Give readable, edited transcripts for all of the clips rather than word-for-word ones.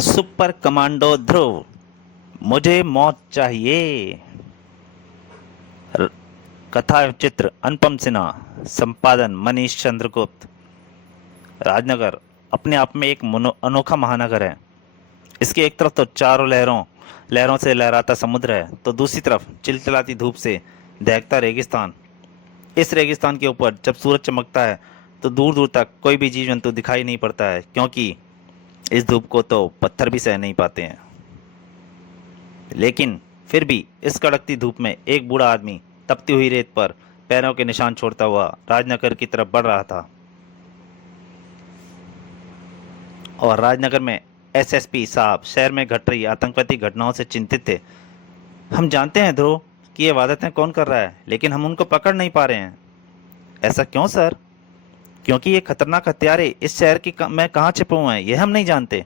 Super commando ध्रुव, मुझे मौत चाहिए। र- कथा एवं चित्र अनुपम सिन्हा, संपादन मनीष चंद्रगुप्त। राजनगर अपने आप में एक अनोखा महानगर है। इसके एक तरफ तो चारों लहरों लहरों से लहराता समुद्र है, तो दूसरी तरफ चिलचिलाती धूप से दहकता रेगिस्तान। इस रेगिस्तान के ऊपर जब सूरज चमकता है तो दूर दूर तक कोई भी जीव जंतु दिखाई नहीं पड़ता है, क्योंकि इस धूप को तो पत्थर भी सह नहीं पाते हैं। लेकिन फिर भी इस कड़कती धूप में एक बूढ़ा आदमी तपती हुई रेत पर पैरों के निशान छोड़ता हुआ राजनगर की तरफ बढ़ रहा था। और राजनगर में एसएसपी साहब शहर में घट रही आतंकवादी घटनाओं से चिंतित थे। हम जानते हैं ध्रुव कि ये वारदातें कौन कर रहा है, लेकिन हम उनको पकड़ नहीं पा रहे हैं। ऐसा क्यों सर? क्योंकि ये खतरनाक हत्यारे इस शहर की में कहाँ छिपे हुए हैं, यह हम नहीं जानते।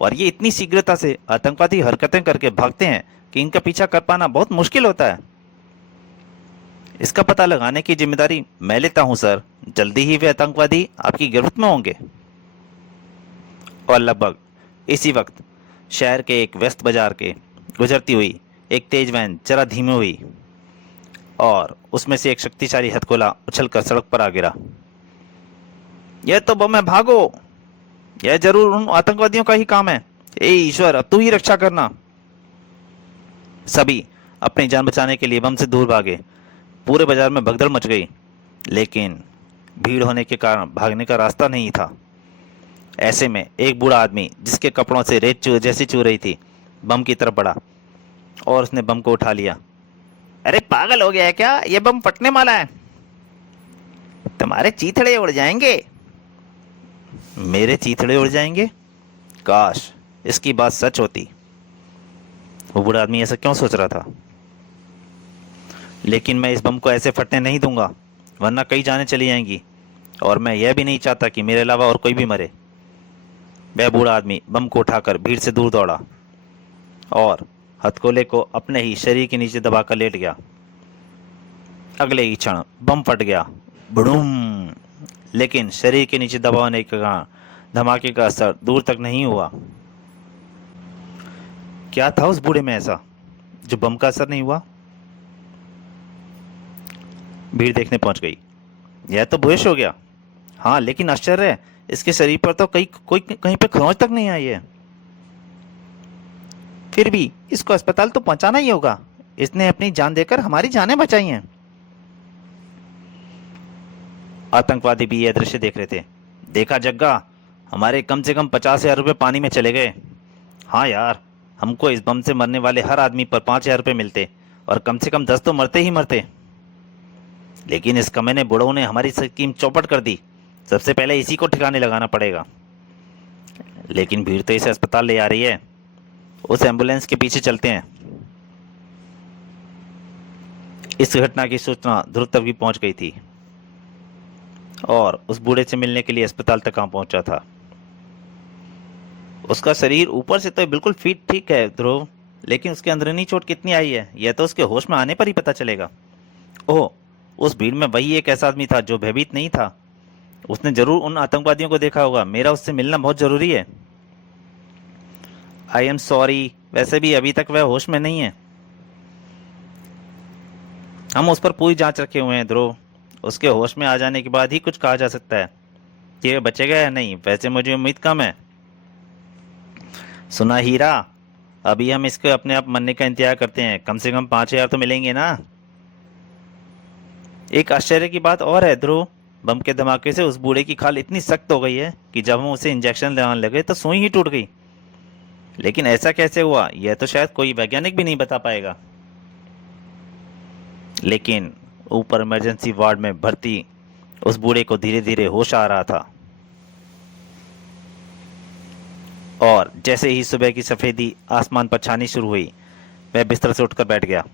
और ये इतनी शीघ्रता से आतंकवादी हरकतें करके भागते हैं कि इनका पीछा कर पाना बहुत मुश्किल होता है। इसका पता लगाने की जिम्मेदारी मैं लेता हूं सर। जल्दी ही वे आतंकवादी आपकी गिरफ्त में होंगे। और लगभग इसी वक्त शहर के एक व्यस्त बाजार के गुजरती हुई एक तेज वैन जरा धीमी हुई और उसमें से एक शक्तिशाली हथगोला उछलकर सड़क पर आ गिरा। यह तो बम है, भागो! यह जरूर उन आतंकवादियों का ही काम है। ए ईश्वर, अब तू ही रक्षा करना। सभी अपनी जान बचाने के लिए बम से दूर भागे। पूरे बाजार में भगदड़ मच गई, लेकिन भीड़ होने के कारण भागने का रास्ता नहीं था। ऐसे में एक बूढ़ा आदमी जिसके कपड़ों से रेत जैसी चू रही थी, बम की तरफ बढ़ा और उसने बम को उठा लिया। अरे पागल हो गया है क्या? यह बम फटने वाला है। तुम्हारे चीथड़े उड़ जाएंगे। मेरे चीथड़े उड़ जाएंगे? काश इसकी बात सच होती। वो बूढ़ा आदमी ऐसा क्यों सोच रहा था? लेकिन मैं इस बम को ऐसे फटने नहीं दूंगा, वरना कई जानें चली जाएंगी, और मैं यह भी नहीं चाहता कि मेरे अलावा और कोई भी मरे। वह बूढ़ा आदमी बम को उठाकर भीड़ से दूर दौड़ा और हथगोले को अपने ही शरीर के नीचे दबाकर लेट गया। अगले ही क्षण बम फट गया, बुड़ूम। लेकिन शरीर के नीचे दबाने के कारण धमाके का असर दूर तक नहीं हुआ। क्या था उस बूढ़े में ऐसा जो बम का असर नहीं हुआ? भीड़ देखने पहुंच गई। यह तो बेहोश हो गया। हाँ, लेकिन आश्चर्य है, इसके शरीर पर तो कहीं पे खरोंच तक नहीं आई है। फिर भी इसको अस्पताल तो पहुंचाना ही होगा। इसने अपनी जान देकर हमारी जानें बचाई हैं। आतंकवादी भी यह दृश्य देख रहे थे। देखा जग्गा, हमारे कम से कम 50,000 रुपये पानी में चले गए। हाँ यार, हमको इस बम से मरने वाले हर आदमी पर 5,000 रुपये मिलते, और कम से कम 10 तो मरते ही मरते। लेकिन इस कमीने बुढ़ऊ ने हमारी स्कीम चौपट कर दी। सबसे पहले इसी को ठिकाने लगाना पड़ेगा। लेकिन भीड़ तो इसे अस्पताल ले आ रही है। उस एम्बुलेंस के पीछे चलते हैं। इस घटना की सूचना ध्रुव तक भी पहुंच गई थी, और उस बूढ़े से मिलने के लिए अस्पताल तक कहाँ पहुंचा था। उसका शरीर ऊपर से तो बिल्कुल फिट ठीक है ध्रुव, लेकिन उसके अंदरूनी चोट कितनी आई है यह तो उसके होश में आने पर ही पता चलेगा। ओह, उस भीड़ में वही एक ऐसा आदमी था जो भयभीत नहीं था। उसने जरूर उन आतंकवादियों को देखा होगा। मेरा उससे मिलना बहुत जरूरी है। आई एम सॉरी, वैसे भी अभी तक वह होश में नहीं है। हम उस पर पूरी जांच रखे हुए हैं ध्रुव। उसके होश में आ जाने के बाद ही कुछ कहा जा सकता है कि वह बचेगा या नहीं। वैसे मुझे उम्मीद कम है। सुना हीरा, अभी हम इसके अपने आप मरने का इंतजार करते हैं। कम से कम 5,000 तो मिलेंगे ना? एक आश्चर्य की बात और है ध्रुव, बम के धमाके से उस बूढ़े की खाल इतनी सख्त हो गई है कि जब हम उसे इंजेक्शन लगाने लगे तो सुई ही टूट गई। लेकिन ऐसा कैसे हुआ यह तो शायद कोई वैज्ञानिक भी नहीं बता पाएगा। लेकिन ऊपर इमरजेंसी वार्ड में भर्ती उस बूढ़े को धीरे धीरे होश आ रहा था, और जैसे ही सुबह की सफेदी आसमान पर छानी शुरू हुई, वह बिस्तर से उठकर बैठ गया।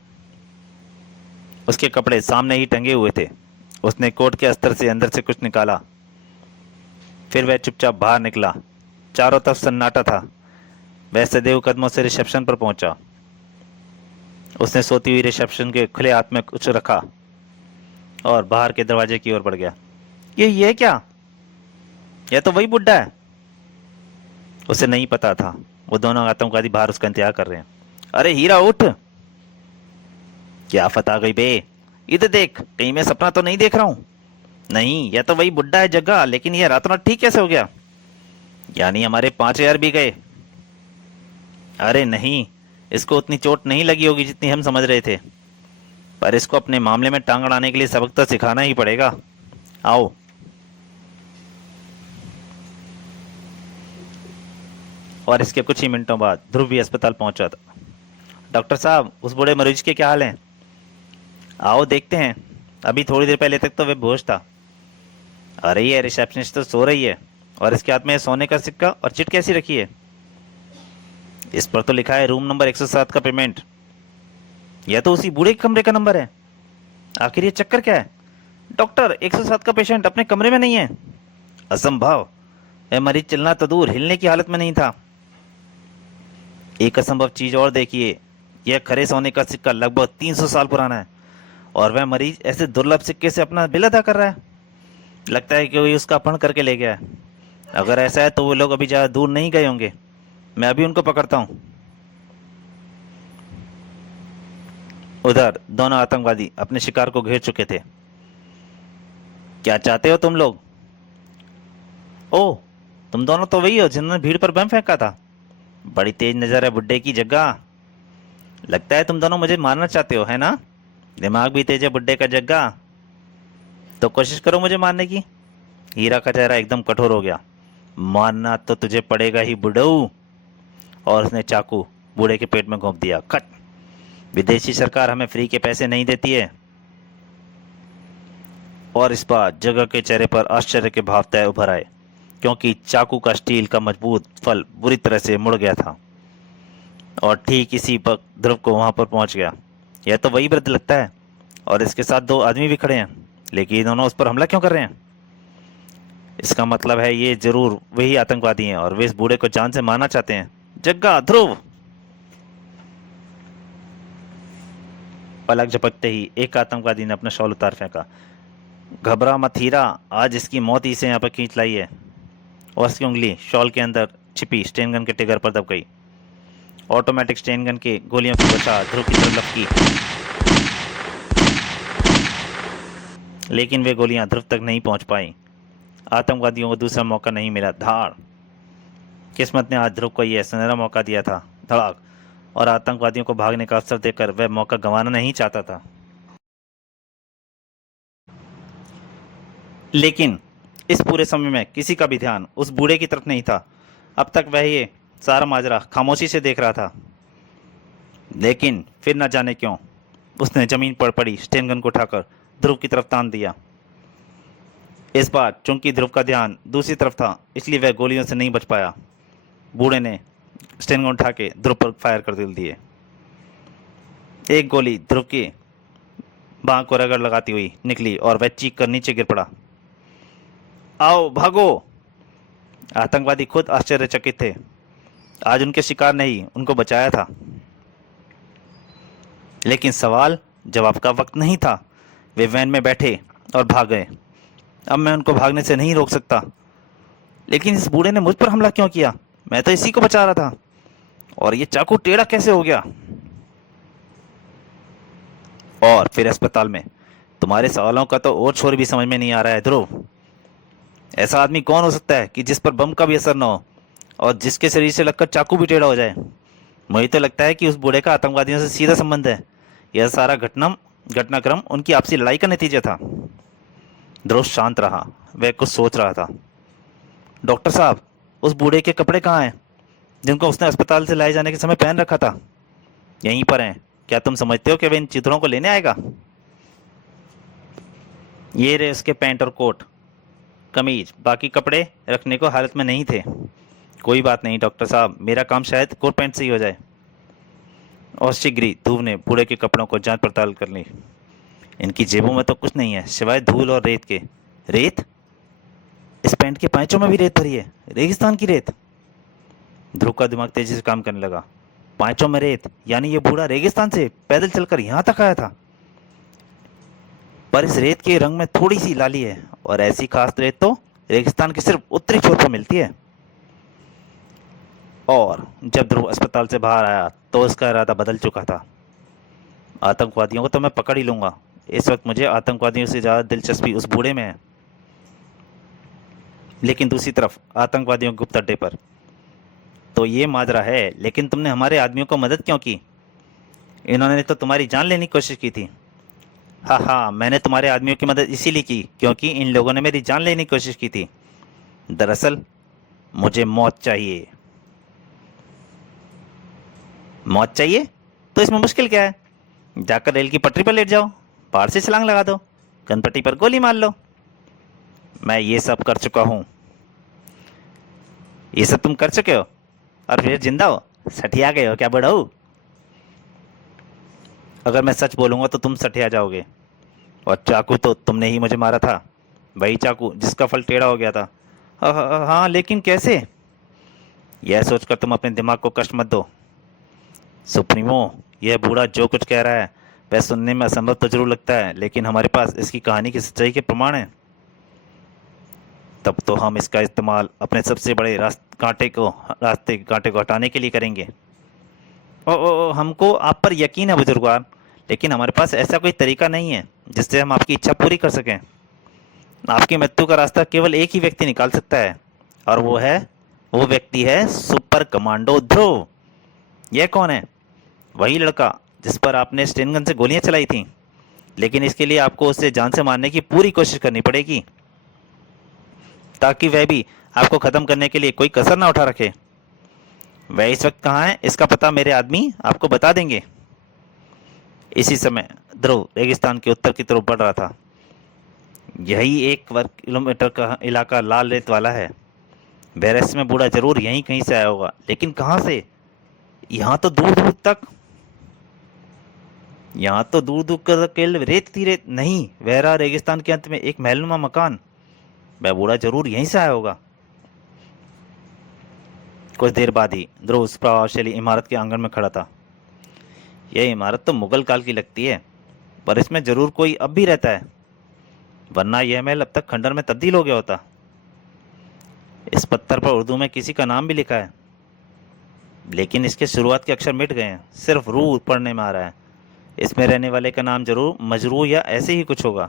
उसके कपड़े सामने ही टंगे हुए थे। उसने कोट के अस्तर से अंदर से कुछ निकाला, फिर वह चुपचाप बाहर निकला। चारों तरफ सन्नाटा था। वह सदैव कदमों से रिसेप्शन पर पहुंचा। उसने सोती हुई रिसेप्शन के खुले हाथ में कुछ रखा और बाहर के दरवाजे की ओर बढ़ गया। ये क्या? यह तो वही बुड्ढा है। उसे नहीं पता था वो दोनों आतंकवादी बाहर उसका इंतजार कर रहे हैं। अरे हीरा उठ! क्या आफत आ गई बे? इधर देख, कहीं मैं सपना तो नहीं देख रहा हूँ? नहीं, यह तो वही बुड्ढा है जग्गा, लेकिन यह रातों रात ठीक कैसे हो गया? यानी हमारे 5,000 भी गए? अरे नहीं, इसको उतनी चोट नहीं लगी होगी जितनी हम समझ रहे थे, पर इसको अपने मामले में टांग अड़ाने के लिए सबक तो सिखाना ही पड़ेगा। आओ। और इसके कुछ ही मिनटों बाद ध्रुव भी अस्पताल पहुंचा था। डॉक्टर साहब, उस बूढ़े मरीज के क्या हाल हैं? आओ देखते हैं। अभी थोड़ी देर पहले तक तो वे बेहोश था। अरे ये रिसेप्शनिस्ट तो सो रही है, और इसके हाथ में सोने का सिक्का और चिट कैसी रखी है? इस पर तो लिखा है रूम नंबर 107 का पेमेंट। यह तो उसी बूढ़े के कमरे का नंबर है। आखिर ये चक्कर क्या है? डॉक्टर, 107 का पेशेंट अपने कमरे में नहीं है। असंभव! वह मरीज चलना तो दूर, हिलने की हालत में नहीं था। एक असंभव चीज और देखिए, यह खरे सोने का सिक्का लगभग 300 साल पुराना है, और वह मरीज ऐसे दुर्लभ सिक्के से अपना बिल अदा कर रहा है। लगता है कि कोई उसका अपहरण करके ले गया है। अगर ऐसा है तो वो लोग अभी ज़्यादा दूर नहीं गए होंगे। मैं अभी उनको पकड़ता हूँ। उधर दोनों आतंकवादी अपने शिकार को घेर चुके थे। क्या चाहते हो तुम लोग? ओह, तुम दोनों तो वही हो जिन्होंने भीड़ पर बम फेंका था। बड़ी तेज नजर है बुड्ढे की जग्गा। लगता है तुम दोनों मुझे मारना चाहते हो, है ना? दिमाग भी तेज है बुड्ढे का जग्गा। तो कोशिश करो मुझे मारने की। हीरा का चेहरा एकदम कठोर हो गया। मारना तो तुझे पड़ेगा ही बुढ़ऊ। और उसने चाकू बूढ़े के पेट में घोंप दिया। कट! विदेशी सरकार हमें फ्री के पैसे नहीं देती है। और इस बार जगह के चेहरे पर आश्चर्य के भाव तय उभर आए, क्योंकि चाकू का स्टील का मजबूत फल बुरी तरह से मुड़ गया था। और ठीक इसी वक्त ध्रुव को वहां पर पहुंच गया। यह तो वही वृद्ध लगता है, और इसके साथ दो आदमी भी खड़े हैं, लेकिन ये दोनों उस पर हमला क्यों कर रहे हैं? इसका मतलब है ये जरूर वही आतंकवादी हैं, और वे इस बूढ़े को जान से मारना चाहते हैं। जग्गा, ध्रुव! पलक झपकते ही एक आतंकवादी ने अपना शॉल उतार फेंका। घबरा मत हीरा, आज इसकी मौत ही इसे यहाँ पर खींच लाई है। और उसकी उंगली शॉल के अंदर छिपी स्टेन गन के टिगर पर दब गई। ऑटोमेटिक स्टेन गन के गोलियों की बचा ध्रुव की तरफ लपकी, लेकिन वे गोलियां ध्रुव तक नहीं पहुंच पाई। आतंकवादियों को दूसरा मौका नहीं मिला। धाड़! किस्मत ने आज ध्रुव को यह सुनहरा मौका दिया था। धड़ाक! और आतंकवादियों को भागने का अवसर देकर वह मौका गंवाना नहीं चाहता था। लेकिन इस पूरे समय में किसी का भी ध्यान उस बूढ़े की तरफ नहीं था। अब तक वह ये सारा माजरा खामोशी से देख रहा था। लेकिन फिर न जाने क्यों उसने जमीन पर पड़ी स्टेन गन को उठाकर ध्रुव की तरफ तान दिया। इस बार चूंकि ध्रुव का ध्यान दूसरी तरफ था, इसलिए वह गोलियों से नहीं बच पाया। बूढ़े ने स्टेन गन उठा के ध्रुव पर फायर कर दिए। एक गोली ध्रुव की बांह को रगड़ लगाती हुई निकली, और वह चीख कर नीचे गिर पड़ा। आओ भागो! आतंकवादी खुद आश्चर्यचकित थे। आज उनके शिकार ने ही उनको बचाया था। लेकिन सवाल जवाब का वक्त नहीं था। वे वैन में बैठे और भाग गए। अब मैं उनको भागने से नहीं रोक सकता। लेकिन इस बूढ़े ने मुझ पर हमला क्यों किया? मैं तो इसी को बचा रहा था। और ये चाकू टेढ़ा कैसे हो गया? और फिर अस्पताल में तुम्हारे सवालों का तो और छोर भी समझ में नहीं आ रहा है ध्रुव। ऐसा आदमी कौन हो सकता है कि जिस पर बम का भी असर न हो, और जिसके शरीर से लगकर चाकू भी टेढ़ा हो जाए? मुझे तो लगता है कि उस बूढ़े का आतंकवादियों से सीधा संबंध है। यह सारा घटनाक्रम उनकी आपसी लड़ाई का नतीजा था। ध्रुव शांत रहा। वह कुछ सोच रहा था। डॉक्टर साहब, उस बूढ़े के कपड़े कहाँ हैं जिनको उसने अस्पताल से लाए जाने के समय पहन रखा था? यहीं पर हैं। क्या तुम समझते हो कि वह इन चित्रों को लेने आएगा? ये रहे उसके पैंट और कोट, कमीज, बाकी कपड़े रखने को हालत में नहीं थे। कोई बात नहीं डॉक्टर साहब, मेरा काम शायद कोट पैंट से ही हो जाए। और शीघ्र ही ध्रुव ने बूढ़े के कपड़ों को जांच पड़ताल कर ली। इनकी जेबों में तो कुछ नहीं है सिवाय धूल और रेत के। रेत? इस पैंट के पैंचों में भी रेत भरी है, रेगिस्तान की रेत। ध्रुव का दिमाग तेजी से काम करने लगा। पैंचों में रेत, यानी ये बूढ़ा रेगिस्तान से पैदल चलकर यहां तक आया था। पर इस रेत के रंग में थोड़ी सी लाली है, और ऐसी खास रेत तो रेगिस्तान के सिर्फ उत्तरी छोर पर मिलती है। और जब ध्रुव अस्पताल से बाहर आया तो उसका इरादा बदल चुका था। आतंकवादियों को तो मैं पकड़ ही लूंगा। इस वक्त मुझे आतंकवादियों से ज़्यादा दिलचस्पी उस बूढ़े में है। लेकिन दूसरी तरफ आतंकवादियों के गुप्त अड्डे पर तो ये माजरा है। लेकिन तुमने हमारे आदमियों को मदद क्यों की? इन्होंने तो तुम्हारी जान लेने की कोशिश की थी। हाँ हाँ, मैंने तुम्हारे आदमियों की मदद इसीलिए की क्योंकि इन लोगों ने मेरी जान लेने की कोशिश की थी। दरअसल मुझे मौत चाहिए। मौत चाहिए? तो इसमें मुश्किल क्या है? जाकर रेल की पटरी पर लेट जाओ, पहाड़ से छलांग लगा दो, कनपट्टी पर गोली मार लो। मैं ये सब कर चुका हूँ। ये सब तुम कर चुके हो और फिर जिंदा हो? सठिया गए हो क्या बड़ऊ? अगर मैं सच बोलूंगा तो तुम सठिया जाओगे। और चाकू तो तुमने ही मुझे मारा था, वही चाकू जिसका फल टेढ़ा हो गया था। हाँ, लेकिन कैसे? यह सोचकर तुम अपने दिमाग को कष्ट मत दो। सुप्रीमो, यह बूढ़ा जो कुछ कह रहा है वह सुनने में असंभव तो जरूर लगता है, लेकिन हमारे पास इसकी कहानी की सच्चाई के प्रमाण हैं। तब तो हम इसका इस्तेमाल अपने सबसे बड़े रास्ते के कांटे को हटाने के लिए करेंगे। हमको आप पर यकीन है बुजुर्गवार, लेकिन हमारे पास ऐसा कोई तरीका नहीं है जिससे हम आपकी इच्छा पूरी कर सकें। आपकी मृत्यु का रास्ता केवल एक ही व्यक्ति निकाल सकता है, और वो व्यक्ति है सुपर कमांडो ध्रुव। यह कौन है? वही लड़का जिस पर आपने स्टेन गन से गोलियां चलाई थीं। लेकिन इसके लिए आपको उसे जान से मारने की पूरी कोशिश करनी पड़ेगी, ताकि वह भी आपको खत्म करने के लिए कोई कसर ना उठा रखे। वह इस वक्त कहाँ है, इसका पता मेरे आदमी आपको बता देंगे। इसी समय ध्रुव रेगिस्तान के उत्तर की तरफ बढ़ रहा था। यही 1 वर्ग किलोमीटर का इलाका लाल रेत वाला है। बैरस में बूढ़ा जरूर यहीं कहीं से आया होगा, लेकिन कहाँ से? यहाँ तो दूर दूर तक केवल रेत ही रेत। नहीं, वह रहा रेगिस्तान के अंत में एक महलनुमा मकान। वह बूढ़ा जरूर यहीं से आया होगा। कुछ देर बाद ही ध्रुव उस प्रभावशाली इमारत के आंगन में खड़ा था। यह इमारत तो मुगल काल की लगती है, पर इसमें जरूर कोई अब भी रहता है, वरना यह महल अब तक खंडर में तब्दील हो गया होता। इस पत्थर पर उर्दू में किसी का नाम भी लिखा है, लेकिन इसके शुरुआत के अक्षर मिट गए हैं, सिर्फ रू पढ़ने में आ रहा है। इसमें रहने वाले का नाम जरूर मजरू या ऐसे ही कुछ होगा,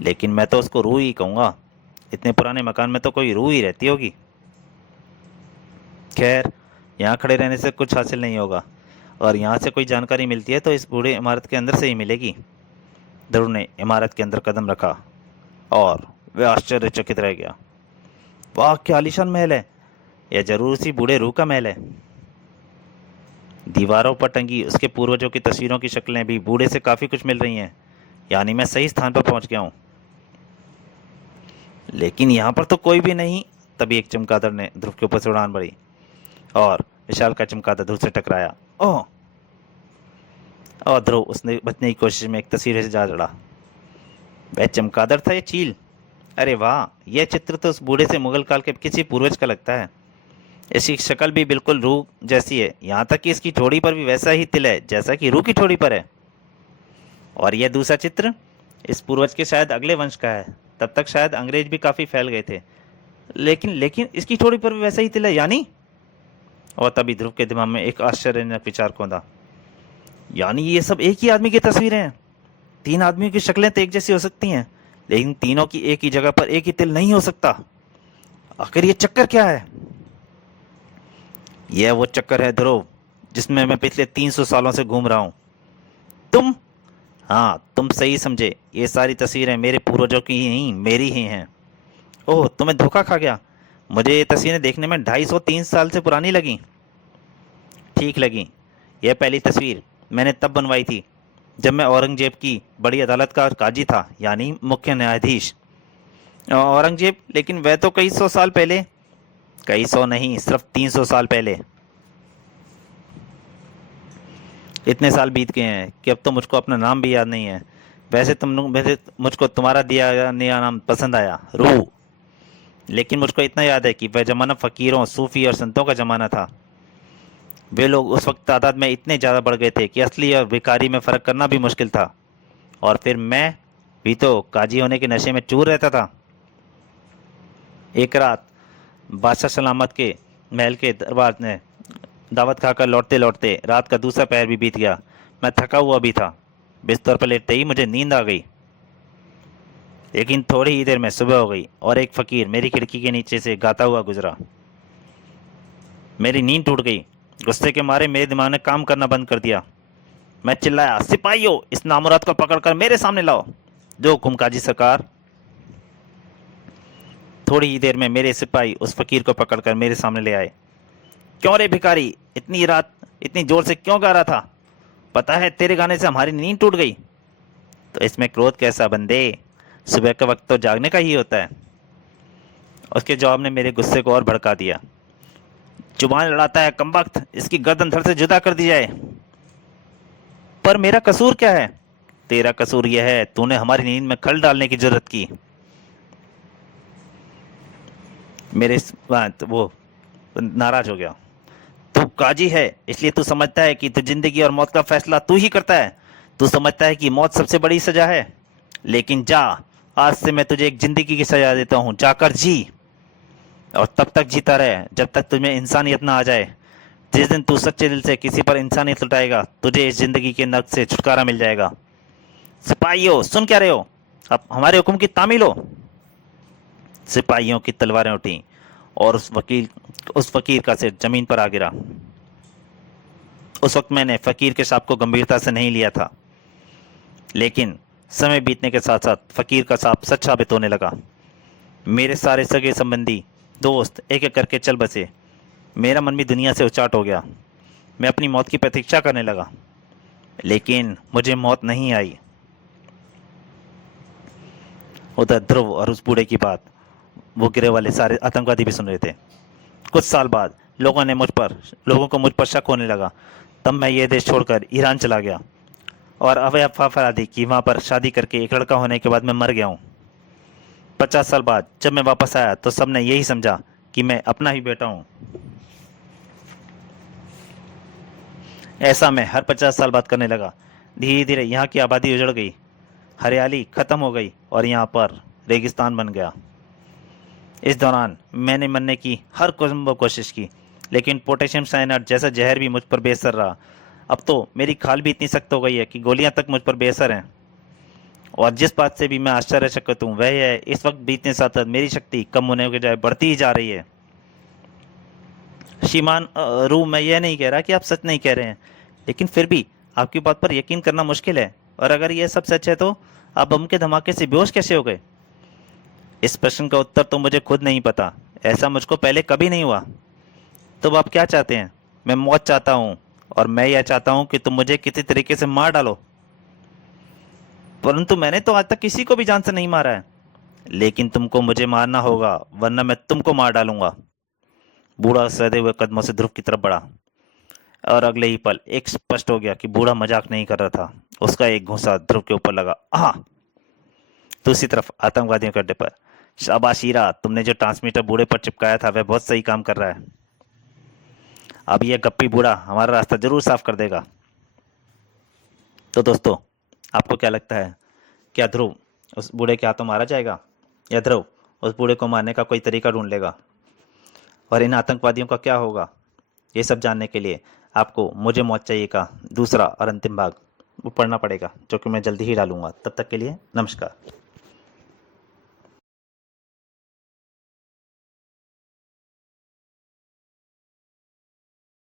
लेकिन मैं तो उसको रू ही कहूँगा। इतने पुराने मकान में तो कोई रू ही रहती होगी। खैर, यहाँ खड़े रहने से कुछ हासिल नहीं होगा, और यहाँ से कोई जानकारी मिलती है तो इस बूढ़े इमारत के अंदर से ही मिलेगी। ध्रुव ने इमारत के अंदर कदम रखा और वह आश्चर्यचकित रह गया। वाह, क्या आलीशान महल है! यह जरूर उसी बूढ़े रूह का महल है। दीवारों पर टंगी उसके पूर्वजों की तस्वीरों की शक्लें भी बूढ़े से काफ़ी कुछ मिल रही हैं। यानी मैं सही स्थान पर पहुंच गया हूँ। लेकिन यहाँ पर तो कोई भी नहीं। तभी एक चमगादड़ ने ध्रुव के ऊपर से उड़ान भरी और विशाल का चमगादड़ ध्रुव से टकराया। ओह! और ध्रुव उसने बचने की कोशिश में एक तस्वीर से जा जड़ा। वह चमगादड़ था या चील? अरे वाह, यह चित्र तो उस बूढ़े से मुगल काल के किसी पूर्वज का लगता है। इसकी शक्ल भी बिल्कुल रूह जैसी है, यहाँ तक कि इसकी ठोड़ी पर भी वैसा ही तिल है जैसा कि रूह की ठोड़ी पर है। और यह दूसरा चित्र इस पूर्वज के शायद अगले वंश का है। तब तक शायद अंग्रेज भी काफ़ी फैल गए थे, लेकिन लेकिन इसकी ठोड़ी पर भी वैसा ही तिल है, यानी। और तभी ध्रुव के दिमाग में एक आश्चर्यजनक विचार कौंधा। यानी ये सब एक ही आदमी की तस्वीरें हैं। 3 आदमियों की शक्लें तो एक जैसी हो सकती हैं, लेकिन तीनों की एक ही जगह पर एक ही तिल नहीं हो सकता। आखिर ये चक्कर क्या है? यह वो चक्कर है ध्रुव, जिसमें मैं पिछले 300 सालों से घूम रहा हूं। तुम? हाँ, तुम सही समझे। ये सारी तस्वीरें मेरे पूर्वजों की ही नहीं, मेरी ही हैं। ओह, तुम्हें धोखा खा गया। मुझे ये तस्वीरें देखने में 250-300 साल से पुरानी लगी। ठीक लगी। यह पहली तस्वीर मैंने तब बनवाई थी जब मैं औरंगजेब की बड़ी अदालत का काजी था, यानी मुख्य न्यायाधीश। औरंगजेब? लेकिन वह तो कई सौ साल पहले। कई सौ नहीं, सिर्फ 300 साल पहले। इतने साल बीत गए हैं कि अब तो मुझको अपना नाम भी याद नहीं है। वैसे मुझको तुम्हारा दिया नया नाम पसंद आया, रूह। लेकिन मुझको इतना याद है कि वह जमाना फ़कीरों, सूफी और संतों का ज़माना था। वे लोग उस वक्त तादाद में इतने ज़्यादा बढ़ गए थे कि असली और भिखारी में फ़र्क करना भी मुश्किल था। और फिर मैं भी तो काजी होने के नशे में चूर रहता था। एक रात बादशाह सलामत के महल के दरबार में दावत खाकर लौटते लौटते रात का दूसरा पहर भी बीत गया। मैं थका हुआ भी था। बिस्तर पर लेटते ही मुझे नींद आ गई। लेकिन थोड़ी ही देर में सुबह हो गई और एक फकीर मेरी खिड़की के नीचे से गाता हुआ गुजरा। मेरी नींद टूट गई। गुस्से के मारे मेरे दिमाग ने काम करना बंद कर दिया। मैं चिल्लाया, सिपाहियों, इस नामुराद को पकड़कर मेरे सामने लाओ। जो हुकुम काजी सरकार। थोड़ी ही देर में मेरे सिपाही उस फकीर को पकड़कर मेरे सामने ले आए। क्यों रे भिखारी, इतनी रात इतनी जोर से क्यों गा रहा था? पता है तेरे गाने से हमारी नींद टूट गई। तो इसमें क्रोध कैसा बंदे, सुबह का वक्त तो जागने का ही होता है। उसके जवाब ने मेरे गुस्से को और भड़का दिया। जुबान लड़ाता है कमबख्त, इसकी गर्दन धड़ से जुदा कर दी जाए। पर मेरा कसूर क्या है? तेरा कसूर यह है तूने हमारी नींद में खल डालने की जरूरत की। मेरे बात वो नाराज हो गया। तू काजी है इसलिए तू समझता है कि तू जिंदगी और मौत का फैसला तू ही करता है। तू समझता है कि मौत सबसे बड़ी सजा है। लेकिन जा, आज से मैं तुझे एक जिंदगी की सजा देता हूं, जाकर जी। और तब तक जीता रहे जब तक तुझमें इंसानियत ना आ जाए। जिस दिन तू सच्चे दिल से किसी पर इंसानियत लुटाएगा, तुझे इस जिंदगी के नर्क से छुटकारा मिल जाएगा। सिपाहियों, सुन क्या रहे हो? अब हमारे हुक्म की तामील हो। सिपाहियों की तलवारें उठी और उस फकीर का सिर जमीन पर आ गिरा। उस वक्त मैंने फकीर के साप को गंभीरता से नहीं लिया था, लेकिन समय बीतने के साथ साथ फकीर का साप सच साबित होने लगा। मेरे सारे सगे संबंधी दोस्त एक एक करके चल बसे। मेरा मन भी दुनिया से उचाट हो गया। मैं अपनी मौत की प्रतीक्षा करने लगा, लेकिन मुझे मौत नहीं आई। उधर ध्रुव और उस बूढ़े की बात वो गिरे वाले सारे आतंकवादी भी सुन रहे थे। कुछ साल बाद लोगों को मुझ पर शक होने लगा। तब मैं ये देश छोड़कर ईरान चला गया और अब अफवाह फैला दी कि वहाँ पर शादी करके एक लड़का होने के बाद मैं मर गया हूँ। 50 साल बाद जब मैं वापस आया तो सबने यही समझा कि मैं अपना ही बेटा हूँ। ऐसा मैं हर 50 साल बाद करने लगा। धीरे धीरे यहाँ की आबादी उजड़ गई, हरियाली खत्म हो गई और यहाँ पर रेगिस्तान बन गया। इस दौरान मैंने मरने की हर संभव कोशिश की, लेकिन पोटेशियम साइनाइड जैसा जहर भी मुझ पर बेअसर रहा। अब तो मेरी खाल भी इतनी सख्त हो गई है कि गोलियां तक मुझ पर बेअसर हैं। और जिस बात से भी मैं आश्चर्यचकित हूँ वह है इस वक्त बीतने साथ साथ मेरी शक्ति कम होने के बजाय बढ़ती ही जा रही है। श्रीमान रू, मैं यह नहीं कह रहा कि आप सच नहीं कह रहे हैं, लेकिन फिर भी आपकी बात पर यकीन करना मुश्किल है। और अगर यह सब सच है तो आप बम के धमाके से बेहोश कैसे हो गए? इस प्रश्न का उत्तर तो मुझे खुद नहीं पता। ऐसा मुझको पहले कभी नहीं हुआ। तो आप क्या चाहते हैं? मैं मौत चाहता हूँ, और मैं यह चाहता हूँ कि तुम मुझे किसी तरीके से मार डालो। परंतु मैंने तो आज तक किसी को भी जान से नहीं मारा है। लेकिन तुमको मुझे मारना होगा, वरना मैं तुमको मार डालूंगा। बूढ़ा सधे हुए कदमों से ध्रुव की तरफ बढ़ा और अगले ही पल एक स्पष्ट हो गया कि बूढ़ा मजाक नहीं कर रहा था। उसका एक घूंसा ध्रुव के ऊपर लगा। आह! दूसरी तरफ आतंकवादियों के अड्डे पर, शाबाश हीरा, तुमने जो ट्रांसमीटर बूढ़े पर चिपकाया था वह बहुत सही काम कर रहा है। अब यह गप्पी बूढ़ा हमारा रास्ता जरूर साफ कर देगा। तो दोस्तों, आपको क्या लगता है, क्या ध्रुव उस बूढ़े के हाथों मारा जाएगा, या ध्रुव उस बूढ़े को मारने का कोई तरीका ढूंढ लेगा? और इन आतंकवादियों का क्या होगा? ये सब जानने के लिए आपको मुझे मौत चाहिए का दूसरा और अंतिम भाग वो पढ़ना पड़ेगा, जो कि मैं जल्दी ही डालूंगा। तब तक के लिए नमस्कार।